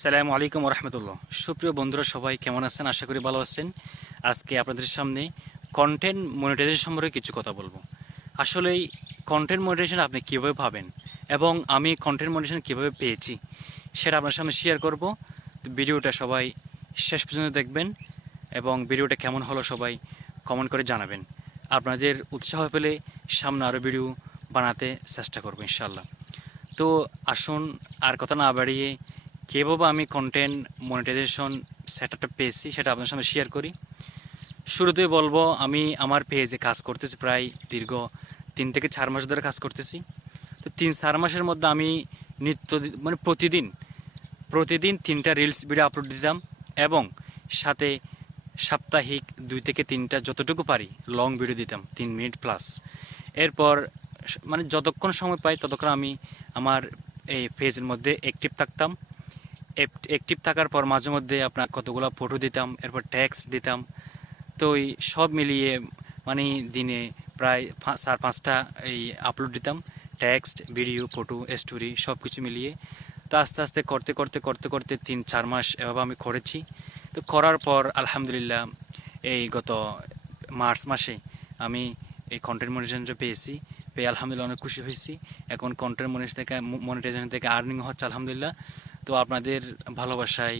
আসসালামু আলাইকুম রহমতুল্লাহ। সুপ্রিয় বন্ধুরা সবাই কেমন আছেন? আশা করি ভালো আছেন। আজকে আপনাদের সামনে কন্টেন্ট মনিটাইজেশন সম্পর্কে কিছু কথা বলবো। আসলেই কন্টেন্ট মনিটাইজেশন আপনি কীভাবে পাবেন এবং আমি কন্টেন্ট মনিটাইজেশন কীভাবে পেয়েছি সেটা আপনার সামনে শেয়ার করব। ভিডিওটা সবাই শেষ পর্যন্ত দেখবেন এবং ভিডিওটা কেমন হলো সবাই কমেন্ট করে জানাবেন। আপনাদের উৎসাহ পেলে সামনে আরও ভিডিও বানাতে চেষ্টা করবো ইনশাআল্লাহ। তো আসুন আর কথা না বাড়িয়ে কীভাবে আমি কন্টেন্ট মনিটাইজেশন সেটআপটা পেয়েছি সেটা আপনার সামনে শেয়ার করি। শুরুতেই বলবো, আমি আমার পেজে কাজ করতেছি প্রায় দীর্ঘ 3 থেকে 4 মাস ধরে কাজ করতেছি। তো 3-4 মাসের মধ্যে আমি প্রতিদিন 3টা রিলস ভিডিও আপলোড দিতাম এবং সাথে সাপ্তাহিক 2 থেকে 3টা যতটুকু পারি লং ভিডিও দিতাম 3 মিনিট প্লাস। এরপর যতক্ষণ সময় পাই ততক্ষণ আমি আমার এই পেজের মধ্যে অ্যাক্টিভ থাকতাম। অ্যাক্টিভ থাকার পর মাঝে মধ্যে আপনার কতগুলো ফটো দিতাম, এরপর ট্যাক্স দিতাম। তো এই সব মিলিয়ে দিনে প্রায় 4-5টা এই আপলোড দিতাম, টেক্সট, ভিডিও, ফটো, স্টোরি সব কিছু মিলিয়ে। তো আস্তে আস্তে করতে 3-4 মাস এভাবে আমি করেছি। তো করার পর আলহামদুলিল্লাহ এই গত মার্চ মাসে আমি এই কন্টেন্ট মনিটাইজেশনটা পেয়েছি। পেয়ে আলহামদুলিল্লাহ অনেক খুশি হয়েছি। এখন কন্টেন্ট মনিটাইজেশন থেকে আর্নিং হচ্ছে আলহামদুলিল্লাহ। তো আপনাদের ভালোবাসায়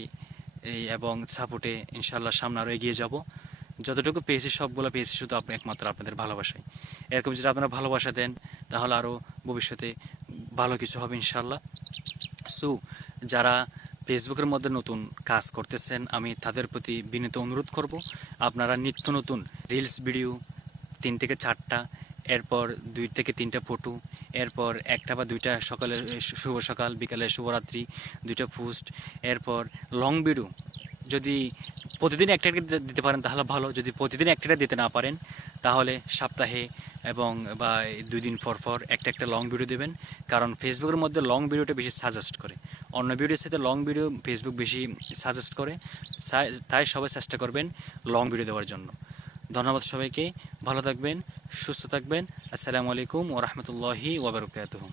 এবং সাপোর্টে ইনশাআল্লাহ সামনে আরও এগিয়ে যাব। যতটুকু পেয়েছি সবগুলো পেয়েছি শুধু একমাত্র আপনাদের ভালোবাসায়। এরকম যদি আপনারা ভালোবাসা দেন তাহলে আরও ভবিষ্যতে ভালো কিছু হবে ইনশাআল্লাহ। সো যারা ফেসবুকের মধ্যে নতুন কাজ করতেছেন আমি তাদের প্রতি বিনীত অনুরোধ করব, আপনারা নিত্য নতুন রিলস ভিডিও 3 থেকে 4টা, এরপর 2 থেকে 3টা ফটো, এরপর 1টা বা 2টা সকালে শুভ সকাল, বিকালে শুভরাত্রি 2টা পোস্ট, এরপর লং ভিডিও যদি প্রতিদিন একটা দিতে পারেন তাহলে ভালো। যদি প্রতিদিন একটা দিতে না পারেন তাহলে সপ্তাহে এবং বা 2 দিন পর একটা লং ভিডিও দেবেন। কারণ ফেসবুকের মধ্যে লং ভিডিওটা বেশি সাজেস্ট করে, অন্য ভিডিওর সাথে লং ভিডিও ফেসবুক বেশি সাজেস্ট করে। তাই সবাই চেষ্টা করবেন লং ভিডিও দেওয়ার জন্য। ধন্যবাদ সবাইকে, ভালো থাকবেন, সুস্থ থাকবেন। আসসালামু আলাইকুম ওয়া রাহমাতুল্লাহি ওয়া বারাকাতুহু।